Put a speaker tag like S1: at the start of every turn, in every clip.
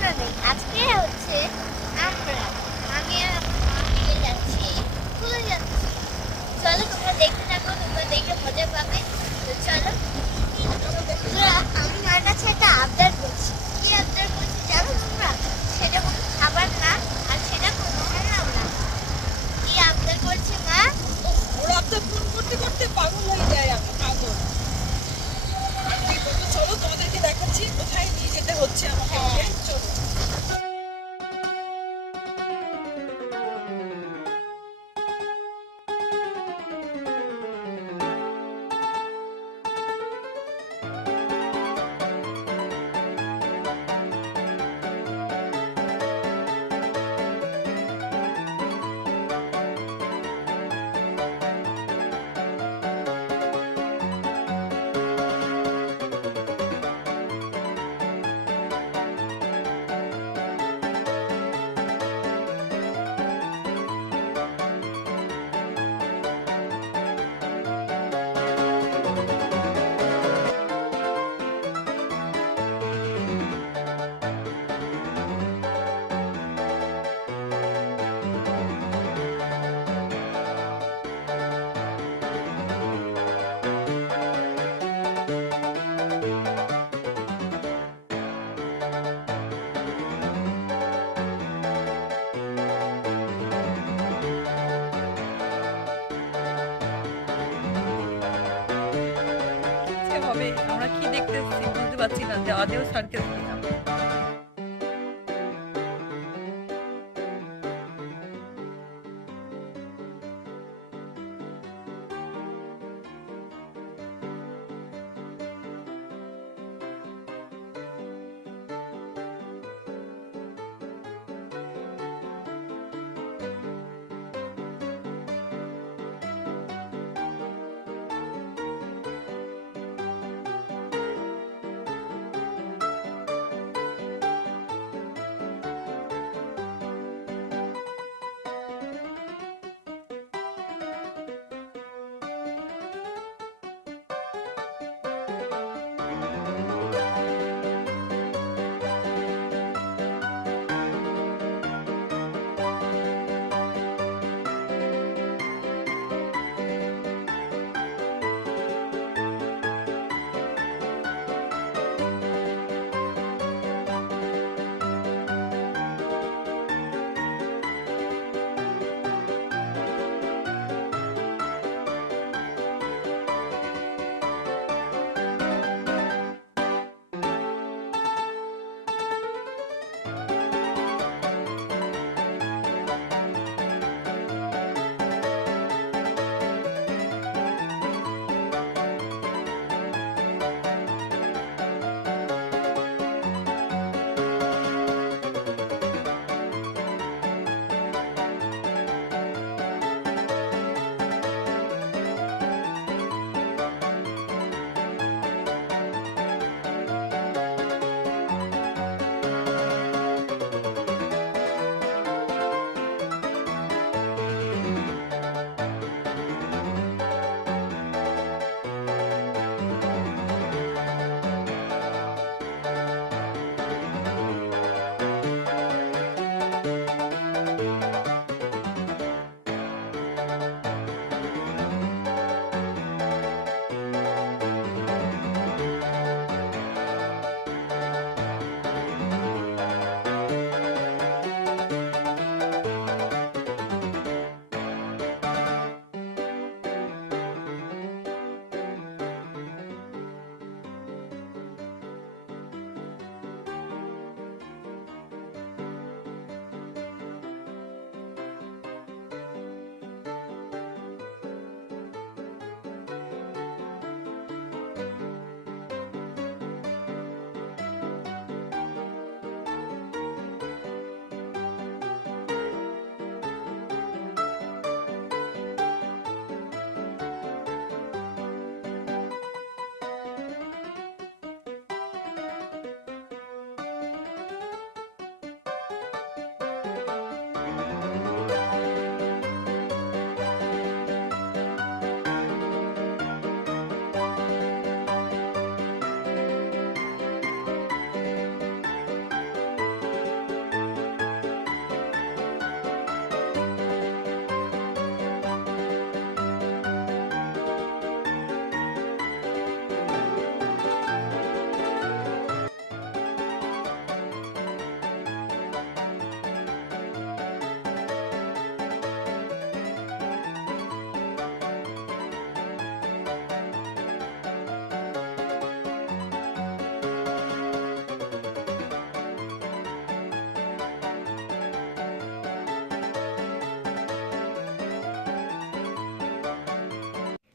S1: আমরা আজকে হচ্ছে আমরা, আমি আর আমার যাচ্ছি, স্কুলে যাচ্ছি। চলো তোমরা দেখতে থাকো, তোমরা দেখে মজা পাবে। তো চলো
S2: আমরা কি দেখতে এসেছি বুঝতে পারছি না। যে আদেও সার্কেল। thank you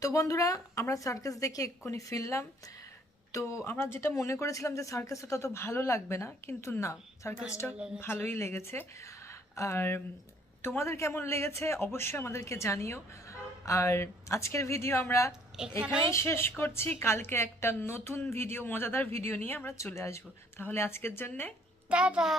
S2: তো বন্ধুরা আমরা সার্কাস দেখে এক্ষুনি ফিরলাম। তো আমরা যেটা মনে করেছিলাম যে সার্কাসটা তত ভালো লাগবে না কিন্তু না সার্কাসটা ভালোই লেগেছে। আর তোমাদের কেমন লেগেছে অবশ্যই আমাদেরকে জানিও। আর আজকের ভিডিও আমরা
S1: এখানেই
S2: শেষ করছি। কালকে একটা নতুন ভিডিও মজাদার ভিডিও নিয়ে আমরা চলে আসব। তাহলে আজকের জন্যে
S1: টাটা!